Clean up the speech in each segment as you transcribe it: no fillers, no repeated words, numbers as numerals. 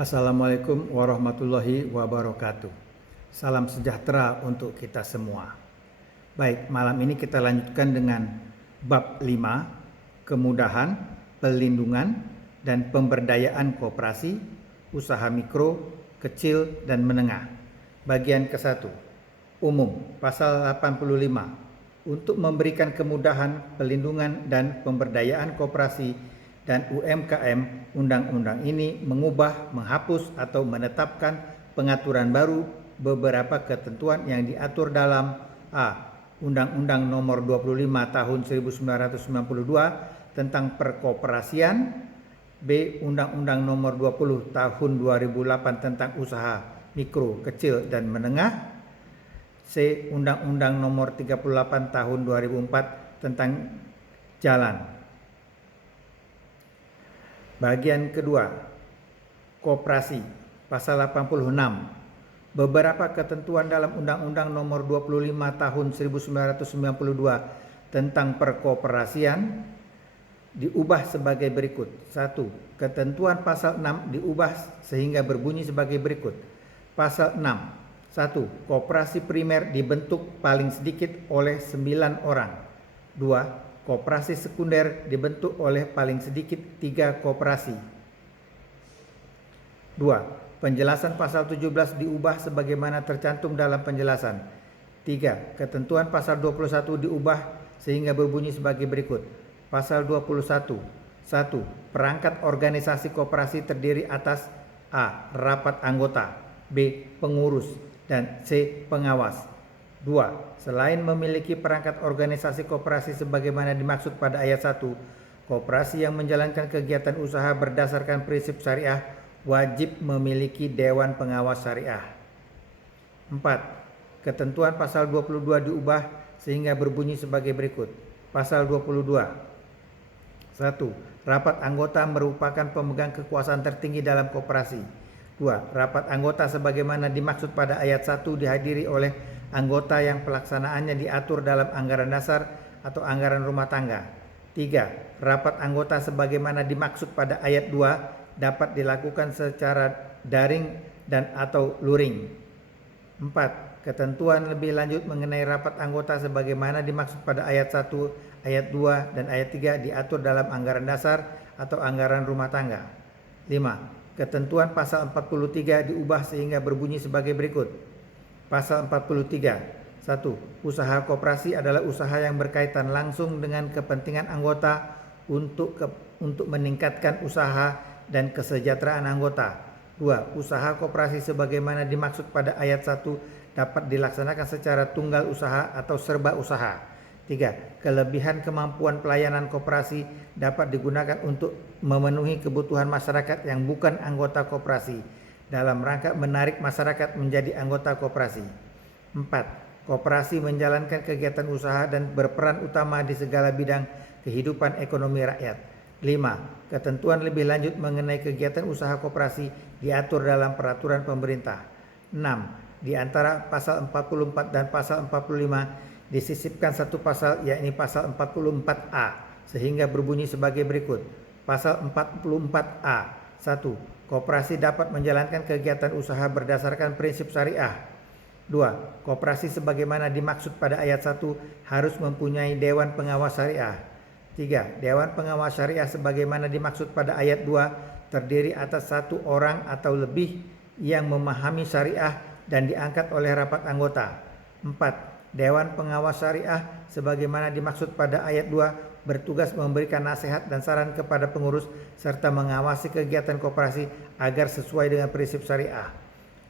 Assalamualaikum warahmatullahi wabarakatuh. Salam sejahtera untuk kita semua. Baik, malam ini kita lanjutkan dengan bab 5, kemudahan, pelindungan, dan pemberdayaan koperasi, usaha mikro, kecil, dan menengah. Bagian ke-1, umum, pasal 85, untuk memberikan kemudahan, pelindungan, dan pemberdayaan koperasi dan UMKM, undang-undang ini mengubah, menghapus, atau menetapkan pengaturan baru beberapa ketentuan yang diatur dalam A. Undang-Undang Nomor 25 Tahun 1992 tentang Perkoperasian, B. Undang-Undang Nomor 20 Tahun 2008 tentang Usaha Mikro, Kecil, dan Menengah, C. Undang-Undang Nomor 38 Tahun 2004 tentang Jalan. Bagian kedua, koperasi, pasal 86. Beberapa ketentuan dalam Undang-Undang Nomor 25 Tahun 1992 tentang perkoperasian diubah sebagai berikut. 1. Ketentuan pasal 6 diubah sehingga berbunyi sebagai berikut. Pasal 6. 1. Koperasi primer dibentuk paling sedikit oleh 9 orang. 2. Koperasi sekunder dibentuk oleh paling sedikit 3 koperasi. 2. Penjelasan pasal 17 diubah sebagaimana tercantum dalam penjelasan. 3. Ketentuan pasal 21 diubah sehingga berbunyi sebagai berikut. Pasal 21. 1. Perangkat organisasi koperasi terdiri atas A. Rapat anggota, B. Pengurus, dan C. Pengawas. 2. Selain memiliki perangkat organisasi koperasi sebagaimana dimaksud pada ayat 1, koperasi yang menjalankan kegiatan usaha berdasarkan prinsip syariah wajib memiliki dewan pengawas syariah. 4. Ketentuan pasal 22 diubah sehingga berbunyi sebagai berikut. Pasal 22. 1. Rapat anggota merupakan pemegang kekuasaan tertinggi dalam koperasi. 2. Rapat anggota sebagaimana dimaksud pada ayat 1 dihadiri oleh anggota yang pelaksanaannya diatur dalam anggaran dasar atau anggaran rumah tangga. 3. Rapat anggota sebagaimana dimaksud pada ayat 2 dapat dilakukan secara daring dan atau luring. 4. Ketentuan lebih lanjut mengenai rapat anggota sebagaimana dimaksud pada ayat 1, ayat 2, dan ayat 3 diatur dalam anggaran dasar atau anggaran rumah tangga. 5. Ketentuan pasal 43 diubah sehingga berbunyi sebagai berikut. Pasal 43. 1. Usaha koperasi adalah usaha yang berkaitan langsung dengan kepentingan anggota untuk meningkatkan usaha dan kesejahteraan anggota. 2. Usaha koperasi sebagaimana dimaksud pada ayat 1 dapat dilaksanakan secara tunggal usaha atau serba usaha. 3. Kelebihan kemampuan pelayanan koperasi dapat digunakan untuk memenuhi kebutuhan masyarakat yang bukan anggota koperasi dalam rangka menarik masyarakat menjadi anggota koperasi. 4. Koperasi menjalankan kegiatan usaha dan berperan utama di segala bidang kehidupan ekonomi rakyat. 5. Ketentuan lebih lanjut mengenai kegiatan usaha koperasi diatur dalam peraturan pemerintah. 6. Di antara pasal 44 dan pasal 45 disisipkan satu pasal, yakni pasal 44A, sehingga berbunyi sebagai berikut. Pasal 44A. 1. Koperasi dapat menjalankan kegiatan usaha berdasarkan prinsip syariah. 2. Koperasi sebagaimana dimaksud pada ayat 1 harus mempunyai dewan pengawas syariah. 3. Dewan pengawas syariah sebagaimana dimaksud pada ayat 2 terdiri atas 1 orang atau lebih yang memahami syariah dan diangkat oleh rapat anggota. 4. Dewan pengawas syariah sebagaimana dimaksud pada ayat 2 bertugas memberikan nasihat dan saran kepada pengurus serta mengawasi kegiatan koperasi agar sesuai dengan prinsip syariah.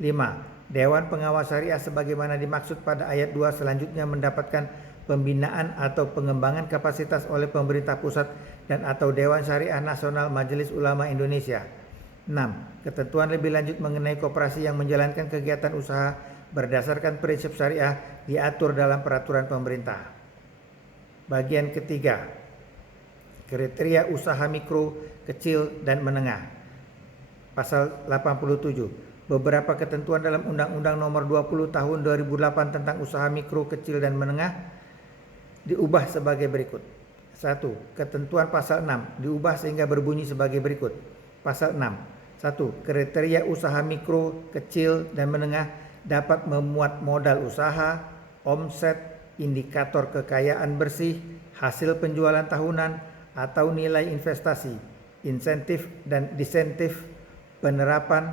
5. Dewan pengawas syariah sebagaimana dimaksud pada ayat 2 selanjutnya mendapatkan pembinaan atau pengembangan kapasitas oleh pemerintah pusat dan atau Dewan Syariah Nasional Majelis Ulama Indonesia. 6. Ketentuan lebih lanjut mengenai koperasi yang menjalankan kegiatan usaha berdasarkan prinsip syariah diatur dalam peraturan pemerintah. Bagian ketiga, kriteria usaha mikro, kecil, dan menengah. Pasal 87. Beberapa ketentuan dalam Undang-Undang Nomor 20 Tahun 2008 tentang usaha mikro, kecil, dan menengah diubah sebagai berikut. 1. Ketentuan pasal 6 diubah sehingga berbunyi sebagai berikut. Pasal 6. 1. Kriteria usaha mikro, kecil, dan menengah dapat memuat modal usaha, omset, indikator kekayaan bersih, hasil penjualan tahunan, atau nilai investasi, insentif dan disentif, penerapan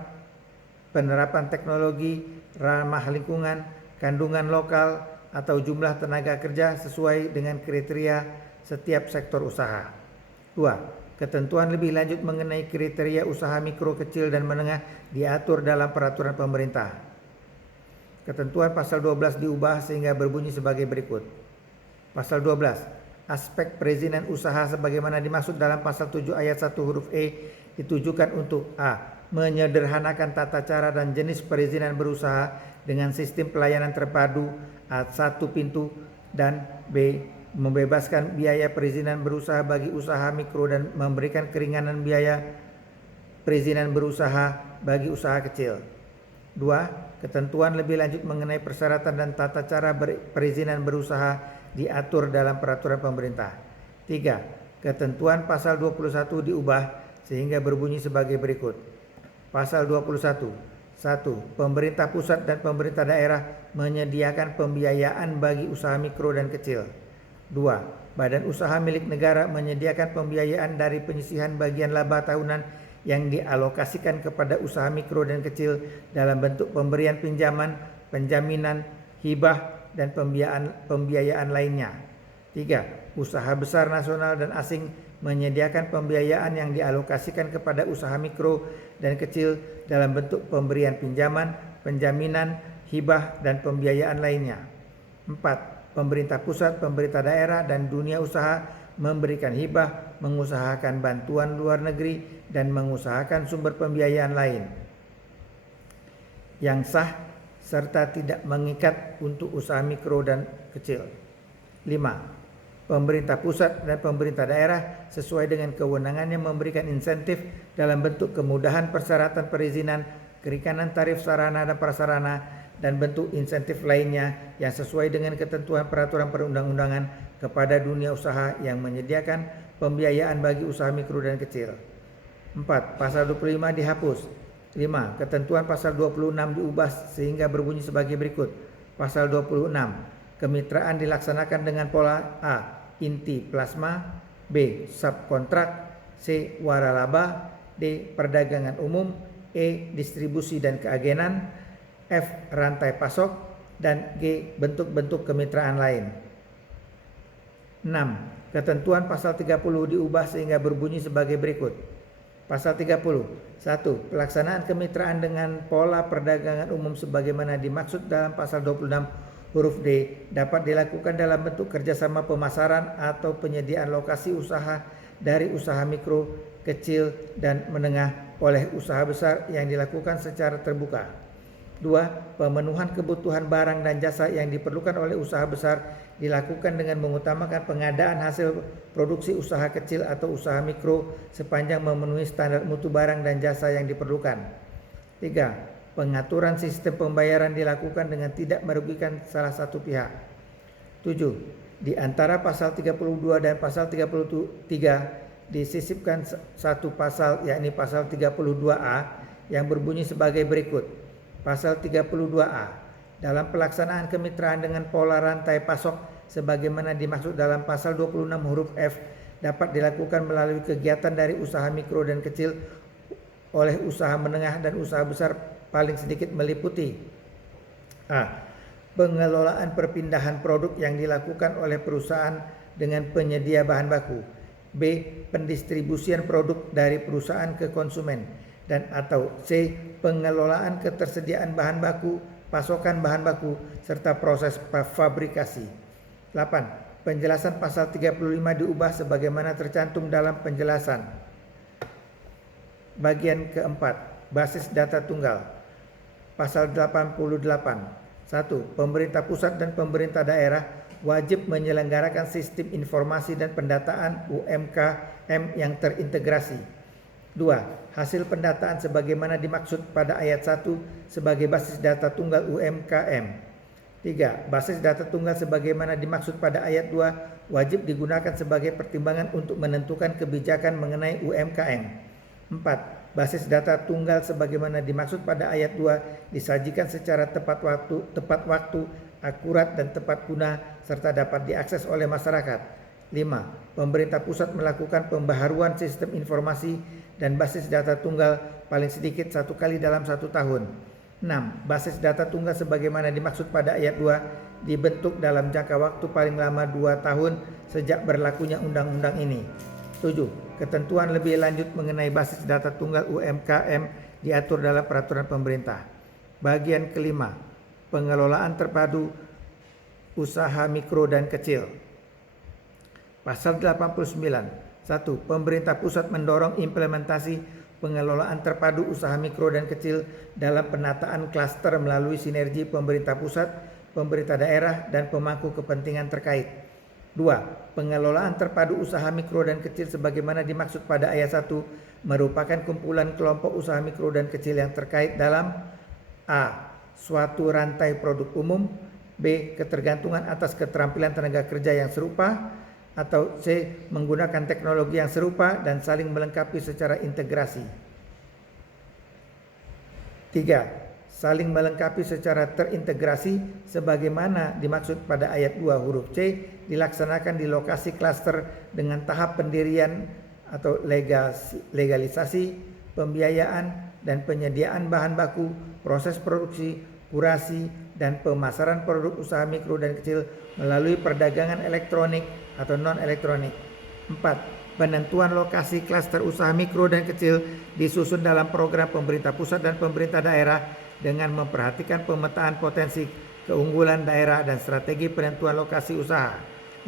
teknologi, ramah lingkungan, kandungan lokal, atau jumlah tenaga kerja sesuai dengan kriteria setiap sektor usaha. 2. Ketentuan lebih lanjut mengenai kriteria usaha mikro, kecil, dan menengah diatur dalam peraturan pemerintah. Ketentuan pasal 12 diubah sehingga berbunyi sebagai berikut. Pasal 12. Aspek perizinan usaha sebagaimana dimaksud dalam pasal 7 ayat 1 huruf E ditujukan untuk a. Menyederhanakan tata cara dan jenis perizinan berusaha dengan sistem pelayanan terpadu satu pintu, dan b. Membebaskan biaya perizinan berusaha bagi usaha mikro dan memberikan keringanan biaya perizinan berusaha bagi usaha kecil. 2. Ketentuan lebih lanjut mengenai persyaratan dan tata cara perizinan berusaha diatur dalam peraturan pemerintah. 3. Ketentuan pasal 21 diubah sehingga berbunyi sebagai berikut. Pasal 21. 1. Pemerintah pusat dan pemerintah daerah menyediakan pembiayaan bagi usaha mikro dan kecil. 2. Badan usaha milik negara menyediakan pembiayaan dari penyisihan bagian laba tahunan yang dialokasikan kepada usaha mikro dan kecil dalam bentuk pemberian pinjaman, penjaminan, hibah, dan pembiayaan lainnya. 3. Usaha besar nasional dan asing menyediakan pembiayaan yang dialokasikan kepada usaha mikro dan kecil dalam bentuk pemberian pinjaman, penjaminan, hibah, dan pembiayaan lainnya. 4. Pemerintah pusat, pemerintah daerah, dan dunia usaha memberikan hibah, mengusahakan bantuan luar negeri, dan mengusahakan sumber pembiayaan lain yang sah serta tidak mengikat untuk usaha mikro dan kecil. 5. Pemerintah pusat dan pemerintah daerah sesuai dengan kewenangannya memberikan insentif dalam bentuk kemudahan persyaratan perizinan, keringanan tarif sarana dan prasarana, dan bentuk insentif lainnya yang sesuai dengan ketentuan peraturan perundang-undangan kepada dunia usaha yang menyediakan pembiayaan bagi usaha mikro dan kecil. 4. Pasal 25 dihapus. 5. Ketentuan pasal 26 diubah sehingga berbunyi sebagai berikut. Pasal 26. Kemitraan dilaksanakan dengan pola A. Inti plasma, B. Subkontrak, C. Waralaba, D. Perdagangan umum, E. Distribusi dan keagenan, F. Rantai pasok, dan G. Bentuk-bentuk kemitraan lain. 6. Ketentuan pasal 30 diubah sehingga berbunyi sebagai berikut. Pasal 30. 1. Pelaksanaan kemitraan dengan pola perdagangan umum sebagaimana dimaksud dalam pasal 26 huruf D dapat dilakukan dalam bentuk kerjasama pemasaran atau penyediaan lokasi usaha dari usaha mikro, kecil, dan menengah oleh usaha besar yang dilakukan secara terbuka. 2. Pemenuhan kebutuhan barang dan jasa yang diperlukan oleh usaha besar dilakukan dengan mengutamakan pengadaan hasil produksi usaha kecil atau usaha mikro sepanjang memenuhi standar mutu barang dan jasa yang diperlukan. 3. Pengaturan sistem pembayaran dilakukan dengan tidak merugikan salah satu pihak. 7. Di antara pasal 32 dan pasal 33 disisipkan satu pasal, yakni pasal 32A yang berbunyi sebagai berikut. Pasal 32A. Dalam pelaksanaan kemitraan dengan pola rantai pasok sebagaimana dimaksud dalam pasal 26 huruf F dapat dilakukan melalui kegiatan dari usaha mikro dan kecil oleh usaha menengah dan usaha besar paling sedikit meliputi A. Pengelolaan perpindahan produk yang dilakukan oleh perusahaan dengan penyedia bahan baku, B. Pendistribusian produk dari perusahaan ke konsumen, dan atau C. Pengelolaan ketersediaan bahan baku, pasokan bahan baku, serta proses fabrikasi. 8. Penjelasan pasal 35 diubah sebagaimana tercantum dalam penjelasan. Bagian keempat, basis data tunggal. Pasal 88. 1. Pemerintah pusat dan pemerintah daerah wajib menyelenggarakan sistem informasi dan pendataan UMKM yang terintegrasi. 2. Hasil pendataan sebagaimana dimaksud pada ayat 1 sebagai basis data tunggal UMKM. 3. Basis data tunggal sebagaimana dimaksud pada ayat 2 wajib digunakan sebagai pertimbangan untuk menentukan kebijakan mengenai UMKM. 4. basis data tunggal sebagaimana dimaksud pada ayat 2 disajikan secara tepat waktu, akurat dan tepat guna serta dapat diakses oleh masyarakat. 5. Pemerintah pusat melakukan pembaharuan sistem informasi dan basis data tunggal paling sedikit 1 kali dalam 1 tahun. 6. Basis data tunggal sebagaimana dimaksud pada ayat 2 dibentuk dalam jangka waktu paling lama 2 tahun sejak berlakunya undang-undang ini. 7. Ketentuan lebih lanjut mengenai basis data tunggal UMKM diatur dalam peraturan pemerintah. Bagian kelima, pengelolaan terpadu usaha mikro dan kecil. Pasal 89. 1. Pemerintah pusat mendorong implementasi pengelolaan terpadu usaha mikro dan kecil dalam penataan klaster melalui sinergi pemerintah pusat, pemerintah daerah, dan pemangku kepentingan terkait. 2. Pengelolaan terpadu usaha mikro dan kecil sebagaimana dimaksud pada ayat 1 merupakan kumpulan kelompok usaha mikro dan kecil yang terkait dalam A. Suatu rantai produk umum, B. Ketergantungan atas keterampilan tenaga kerja yang serupa, atau C. Menggunakan teknologi yang serupa dan saling melengkapi secara integrasi. 3. Saling melengkapi secara terintegrasi sebagaimana dimaksud pada ayat 2 huruf C dilaksanakan di lokasi klaster dengan tahap pendirian atau legalisasi, pembiayaan dan penyediaan bahan baku, proses produksi, kurasi, dan pemasaran produk usaha mikro dan kecil melalui perdagangan elektronik atau non-elektronik. 4. Penentuan lokasi klaster usaha mikro dan kecil disusun dalam program pemerintah pusat dan pemerintah daerah dengan memperhatikan pemetaan potensi keunggulan daerah dan strategi penentuan lokasi usaha.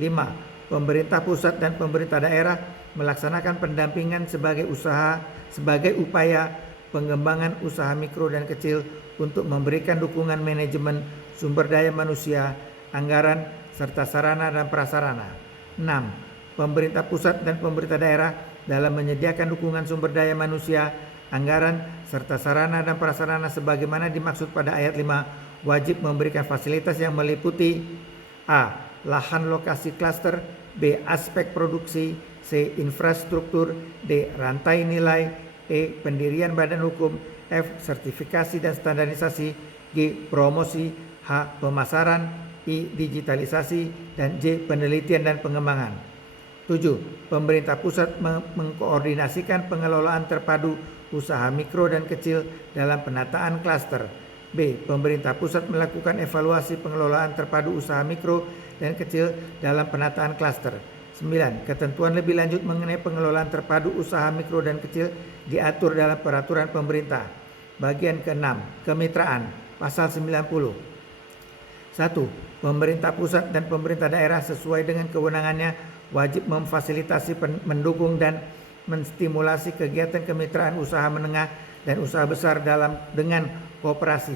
5. Pemerintah pusat dan pemerintah daerah melaksanakan pendampingan sebagai upaya pengembangan usaha mikro dan kecil untuk memberikan dukungan manajemen, sumber daya manusia, anggaran, serta sarana dan prasarana. 6. Pemerintah pusat dan pemerintah daerah dalam menyediakan dukungan sumber daya manusia, anggaran, serta sarana dan prasarana sebagaimana dimaksud pada ayat 5 wajib memberikan fasilitas yang meliputi A. Lahan lokasi klaster, B. Aspek produksi, C. Infrastruktur, D. Rantai nilai, E. Pendirian badan hukum, F. Sertifikasi dan standarisasi, G. Promosi, H. Pemasaran, I. Digitalisasi, dan J. Penelitian dan pengembangan. 7. Pemerintah pusat mengkoordinasikan pengelolaan terpadu usaha mikro dan kecil dalam penataan klaster. B. Pemerintah pusat melakukan evaluasi pengelolaan terpadu usaha mikro dan kecil dalam penataan klaster. 9. Ketentuan lebih lanjut mengenai pengelolaan terpadu usaha mikro dan kecil diatur dalam peraturan pemerintah. Bagian ke-6, kemitraan, pasal 90. 1. Pemerintah pusat dan pemerintah daerah sesuai dengan kewenangannya wajib memfasilitasi, mendukung, dan menstimulasi kegiatan kemitraan usaha menengah dan usaha besar dengan koperasi,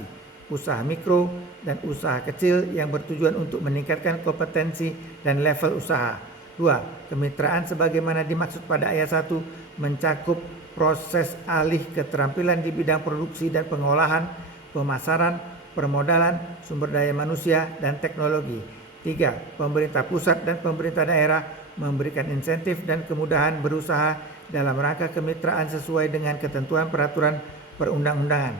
usaha mikro, dan usaha kecil yang bertujuan untuk meningkatkan kompetensi dan level usaha. 2. Kemitraan sebagaimana dimaksud pada ayat 1 mencakup proses alih keterampilan di bidang produksi dan pengolahan, pemasaran, permodalan, sumber daya manusia, dan teknologi. 3. Pemerintah pusat dan pemerintah daerah memberikan insentif dan kemudahan berusaha dalam rangka kemitraan sesuai dengan ketentuan peraturan perundang-undangan.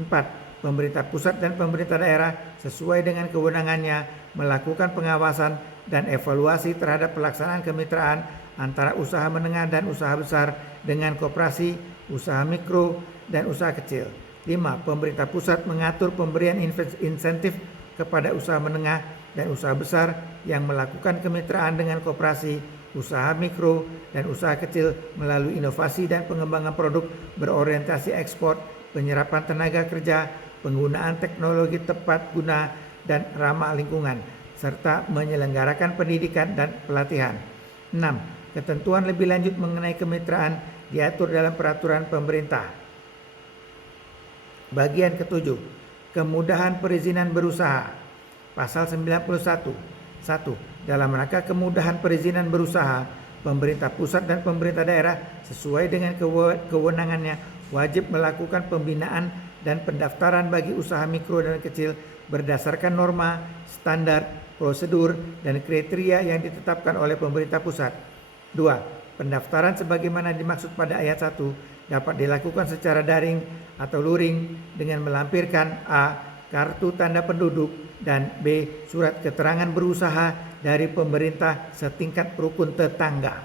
4. Pemerintah pusat dan pemerintah daerah sesuai dengan kewenangannya melakukan pengawasan dan evaluasi terhadap pelaksanaan kemitraan antara usaha menengah dan usaha besar dengan koperasi, usaha mikro, dan usaha kecil. 5. Pemerintah pusat mengatur pemberian insentif kepada usaha menengah dan usaha besar yang melakukan kemitraan dengan koperasi, usaha mikro, dan usaha kecil melalui inovasi dan pengembangan produk berorientasi ekspor, penyerapan tenaga kerja, penggunaan teknologi tepat guna dan ramah lingkungan, serta menyelenggarakan pendidikan dan pelatihan. 6. Ketentuan lebih lanjut mengenai kemitraan diatur dalam peraturan pemerintah. Bagian ke-7, kemudahan perizinan berusaha. Pasal 91. 1. Dalam rangka kemudahan perizinan berusaha, pemerintah pusat dan pemerintah daerah sesuai dengan kewenangannya wajib melakukan pembinaan dan pendaftaran bagi usaha mikro dan kecil berdasarkan norma, standar, prosedur, dan kriteria yang ditetapkan oleh pemerintah pusat. 2. Pendaftaran sebagaimana dimaksud pada ayat 1 dapat dilakukan secara daring atau luring dengan melampirkan A. Kartu tanda penduduk dan B. Surat keterangan berusaha dari pemerintah setingkat rukun tetangga.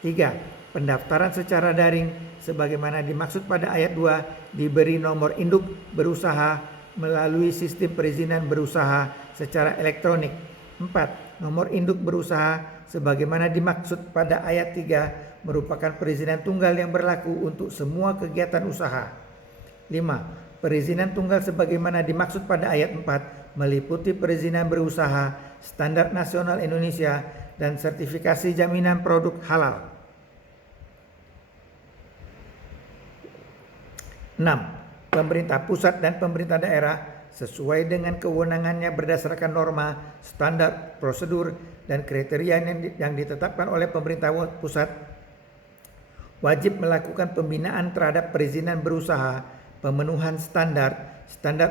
3. Pendaftaran secara daring sebagaimana dimaksud pada ayat 2 diberi nomor induk berusaha melalui sistem perizinan berusaha secara elektronik. 4. Nomor induk berusaha sebagaimana dimaksud pada ayat 3 merupakan perizinan tunggal yang berlaku untuk semua kegiatan usaha. 5. Perizinan tunggal sebagaimana dimaksud pada ayat 4 meliputi perizinan berusaha, standar nasional Indonesia, dan sertifikasi jaminan produk halal. 6. Pemerintah pusat dan pemerintah daerah sesuai dengan kewenangannya berdasarkan norma, standar, prosedur, dan kriteria yang ditetapkan oleh pemerintah pusat wajib melakukan pembinaan terhadap perizinan berusaha, pemenuhan standar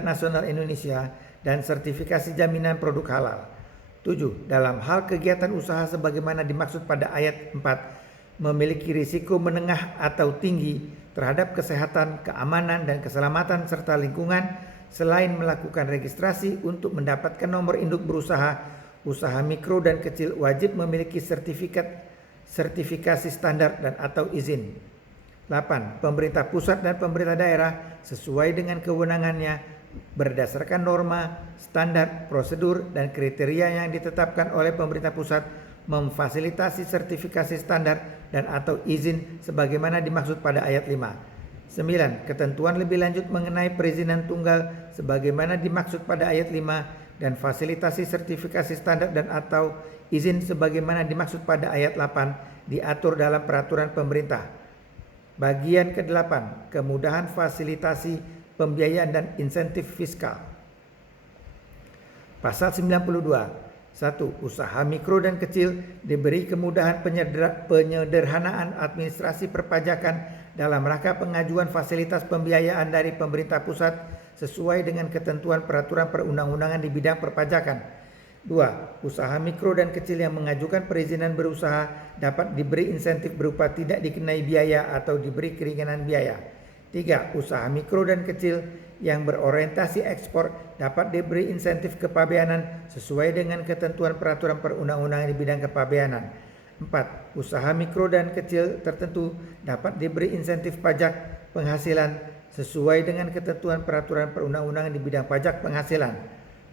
nasional Indonesia, dan sertifikasi jaminan produk halal. 7. Dalam hal kegiatan usaha sebagaimana dimaksud pada ayat 4 memiliki risiko menengah atau tinggi terhadap kesehatan, keamanan, dan keselamatan serta lingkungan, selain melakukan registrasi untuk mendapatkan nomor induk berusaha, usaha mikro dan kecil wajib memiliki sertifikasi standar dan atau izin. 8. Pemerintah pusat dan pemerintah daerah sesuai dengan kewenangannya berdasarkan norma, standar, prosedur, dan kriteria yang ditetapkan oleh pemerintah pusat memfasilitasi sertifikasi standar dan atau izin sebagaimana dimaksud pada ayat 5. 9. Ketentuan lebih lanjut mengenai perizinan tunggal sebagaimana dimaksud pada ayat 5 dan fasilitasi sertifikasi standar dan atau izin sebagaimana dimaksud pada ayat 8 diatur dalam peraturan pemerintah. Bagian ke-8, kemudahan fasilitasi pembiayaan dan insentif fiskal. Pasal 92. 1. Usaha mikro dan kecil diberi kemudahan penyederhanaan administrasi perpajakan dalam rangka pengajuan fasilitas pembiayaan dari pemerintah pusat sesuai dengan ketentuan peraturan perundang-undangan di bidang perpajakan. 2. Usaha mikro dan kecil yang mengajukan perizinan berusaha dapat diberi insentif berupa tidak dikenai biaya atau diberi keringanan biaya. 3. Usaha mikro dan kecil yang berorientasi ekspor dapat diberi insentif kepabeanan sesuai dengan ketentuan peraturan perundang-undangan di bidang kepabeanan. 4. Usaha mikro dan kecil tertentu dapat diberi insentif pajak penghasilan sesuai dengan ketentuan peraturan perundang-undangan di bidang pajak penghasilan.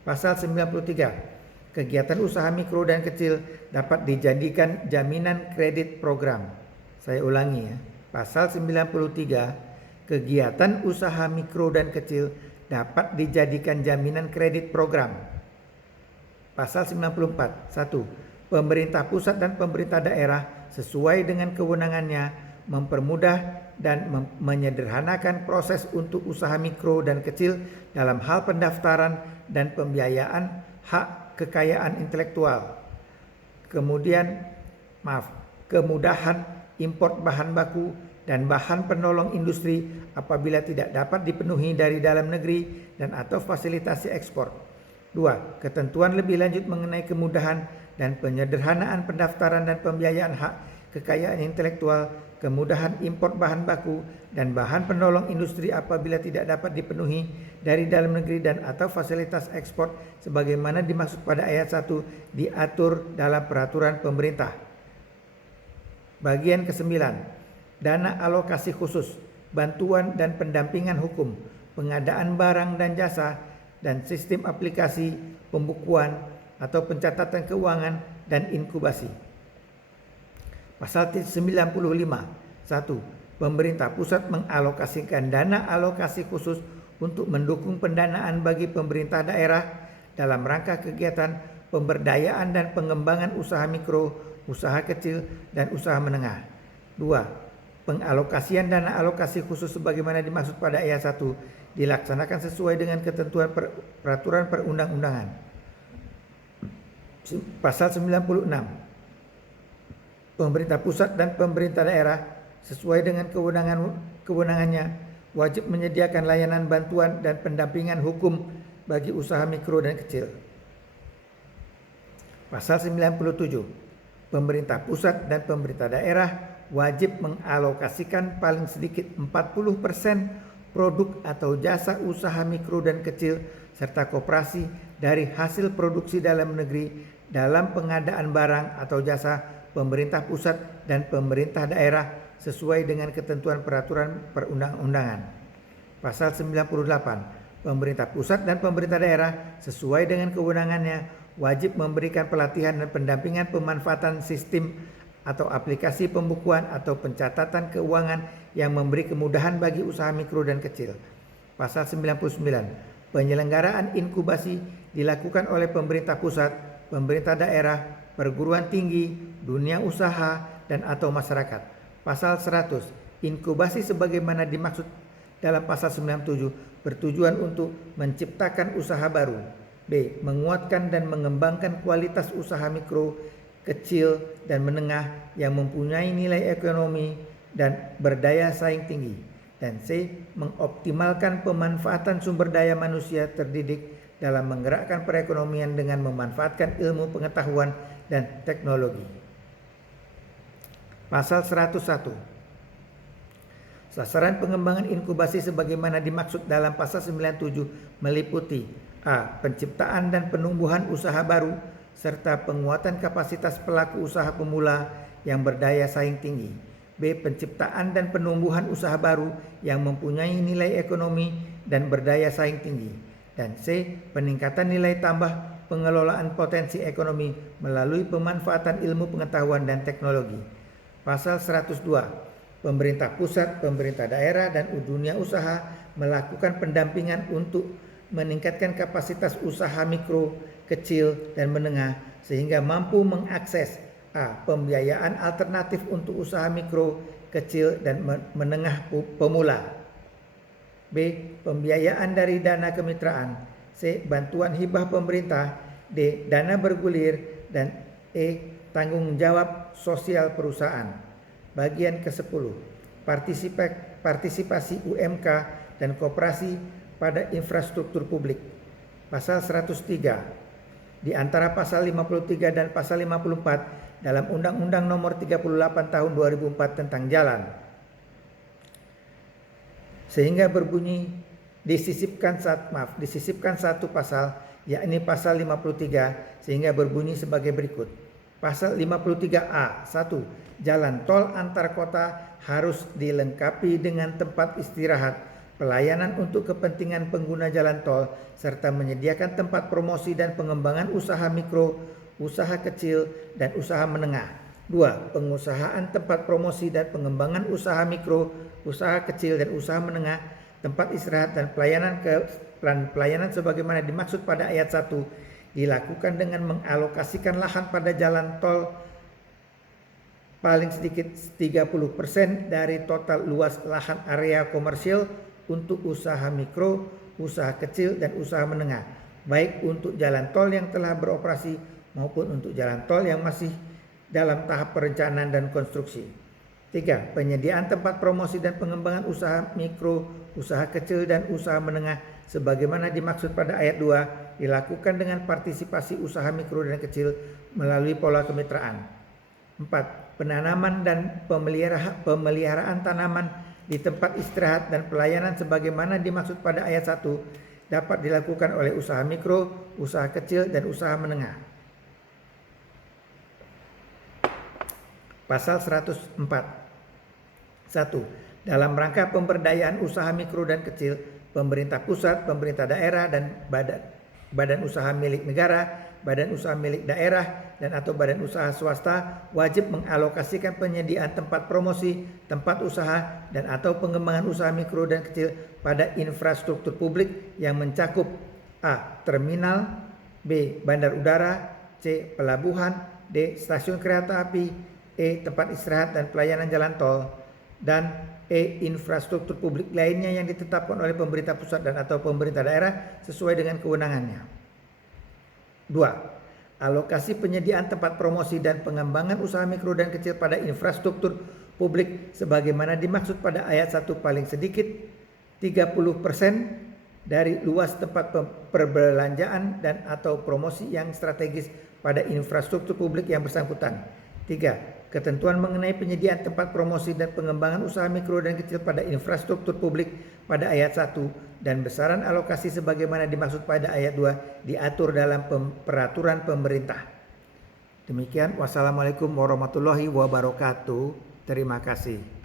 Pasal 93. Kegiatan usaha mikro dan kecil dapat dijadikan jaminan kredit program. Saya ulangi ya. Pasal 93. Kegiatan usaha mikro dan kecil dapat dijadikan jaminan kredit program. Pasal 94. 1. Pemerintah pusat dan pemerintah daerah sesuai dengan kewenangannya mempermudah dan menyederhanakan proses untuk usaha mikro dan kecil dalam hal pendaftaran dan pembiayaan hak kekayaan intelektual. Kemudahan import bahan baku dan bahan penolong industri apabila tidak dapat dipenuhi dari dalam negeri dan atau fasilitasi ekspor. 2. Ketentuan lebih lanjut mengenai kemudahan dan penyederhanaan pendaftaran dan pembiayaan hak kekayaan intelektual, kemudahan import bahan baku dan bahan penolong industri apabila tidak dapat dipenuhi dari dalam negeri dan atau fasilitas ekspor sebagaimana dimaksud pada ayat 1 diatur dalam peraturan pemerintah. Bagian ke-9. Dana alokasi khusus, bantuan dan pendampingan hukum, pengadaan barang dan jasa, dan sistem aplikasi pembukuan atau pencatatan keuangan dan inkubasi. Pasal 95. 1. Pemerintah pusat mengalokasikan dana alokasi khusus untuk mendukung pendanaan bagi pemerintah daerah dalam rangka kegiatan pemberdayaan dan pengembangan usaha mikro, usaha kecil, dan usaha menengah. 2. Pengalokasian dana alokasi khusus sebagaimana dimaksud pada ayat 1 dilaksanakan sesuai dengan ketentuan peraturan perundang-undangan. Pasal 96. Pemerintah pusat dan pemerintah daerah sesuai dengan kewenangannya wajib menyediakan layanan bantuan dan pendampingan hukum bagi usaha mikro dan kecil. Pasal 97. Pemerintah pusat dan pemerintah daerah wajib mengalokasikan paling sedikit 40% produk atau jasa usaha mikro dan kecil serta koperasi dari hasil produksi dalam negeri dalam pengadaan barang atau jasa pemerintah pusat dan pemerintah daerah sesuai dengan ketentuan peraturan perundang-undangan. Pasal 98. Pemerintah pusat dan pemerintah daerah sesuai dengan kewenangannya wajib memberikan pelatihan dan pendampingan pemanfaatan sistem atau aplikasi pembukuan atau pencatatan keuangan yang memberi kemudahan bagi usaha mikro dan kecil. Pasal 99. Penyelenggaraan inkubasi dilakukan oleh pemerintah pusat, pemerintah daerah, perguruan tinggi, dunia usaha, dan atau masyarakat. Pasal 100. Inkubasi sebagaimana dimaksud dalam pasal 97 bertujuan untuk menciptakan usaha baru. B. Menguatkan dan mengembangkan kualitas usaha mikro, kecil, dan menengah yang mempunyai nilai ekonomi dan berdaya saing tinggi. Dan C. Mengoptimalkan pemanfaatan sumber daya manusia terdidik dalam menggerakkan perekonomian dengan memanfaatkan ilmu pengetahuan dan teknologi. Pasal 101. Sasaran pengembangan inkubasi sebagaimana dimaksud dalam pasal 97 meliputi A. Penciptaan dan penumbuhan usaha baru serta penguatan kapasitas pelaku usaha pemula yang berdaya saing tinggi. B. Penciptaan dan penumbuhan usaha baru yang mempunyai nilai ekonomi dan berdaya saing tinggi. Dan C. Peningkatan nilai tambah pengelolaan potensi ekonomi melalui pemanfaatan ilmu pengetahuan dan teknologi. Pasal 102. Pemerintah pusat, pemerintah daerah, dan dunia usaha melakukan pendampingan untuk meningkatkan kapasitas usaha mikro, kecil, dan menengah sehingga mampu mengakses A. Pembiayaan alternatif untuk usaha mikro, kecil, dan menengah pemula. B. Pembiayaan dari dana kemitraan. C. Bantuan hibah pemerintah. D. Dana bergulir. Dan E. Tanggung jawab sosial perusahaan. Bagian ke-10. Partisipasi UMK dan koperasi pada infrastruktur publik. Pasal 103. Di antara pasal 53 dan pasal 54 dalam Undang-Undang Nomor 38 Tahun 2004 tentang jalan. Sehingga berbunyi disisipkan satu pasal, yakni pasal 53, sehingga berbunyi sebagai berikut. Pasal 53A. 1. Jalan tol antar kota harus dilengkapi dengan tempat istirahat, pelayanan untuk kepentingan pengguna jalan tol, serta menyediakan tempat promosi dan pengembangan usaha mikro, usaha kecil, dan usaha menengah. 2. Pengusahaan tempat promosi dan pengembangan usaha mikro, usaha kecil, dan usaha menengah, tempat istirahat dan pelayanan sebagaimana dimaksud pada ayat 1 dilakukan dengan mengalokasikan lahan pada jalan tol paling sedikit 30% dari total luas lahan area komersial untuk usaha mikro, usaha kecil, dan usaha menengah, baik untuk jalan tol yang telah beroperasi maupun untuk jalan tol yang masih dalam tahap perencanaan dan konstruksi. 3. Penyediaan tempat promosi dan pengembangan usaha mikro, usaha kecil, dan usaha menengah sebagaimana dimaksud pada ayat 2 dilakukan dengan partisipasi usaha mikro dan kecil melalui pola kemitraan. 4. Penanaman dan pemeliharaan tanaman di tempat istirahat dan pelayanan sebagaimana dimaksud pada ayat 1 dapat dilakukan oleh usaha mikro, usaha kecil, dan usaha menengah. Pasal 104. 1. Dalam rangka pemberdayaan usaha mikro dan kecil, pemerintah pusat, pemerintah daerah, dan badan usaha milik negara, badan usaha milik daerah, dan atau badan usaha swasta wajib mengalokasikan penyediaan tempat promosi, tempat usaha, dan atau pengembangan usaha mikro dan kecil pada infrastruktur publik yang mencakup A. Terminal, B. Bandar udara, C. Pelabuhan, D. Stasiun kereta api, E. Tempat istirahat dan pelayanan jalan tol, dan E. Infrastruktur publik lainnya yang ditetapkan oleh pemerintah pusat dan atau pemerintah daerah sesuai dengan kewenangannya. 2. Alokasi penyediaan tempat promosi dan pengembangan usaha mikro dan kecil pada infrastruktur publik sebagaimana dimaksud pada ayat 1 paling sedikit 30% dari luas tempat perbelanjaan dan atau promosi yang strategis pada infrastruktur publik yang bersangkutan. 3. Ketentuan mengenai penyediaan tempat promosi dan pengembangan usaha mikro dan kecil pada infrastruktur publik pada ayat 1 dan besaran alokasi sebagaimana dimaksud pada ayat 2 diatur dalam peraturan pemerintah. Demikian, wassalamualaikum warahmatullahi wabarakatuh. Terima kasih.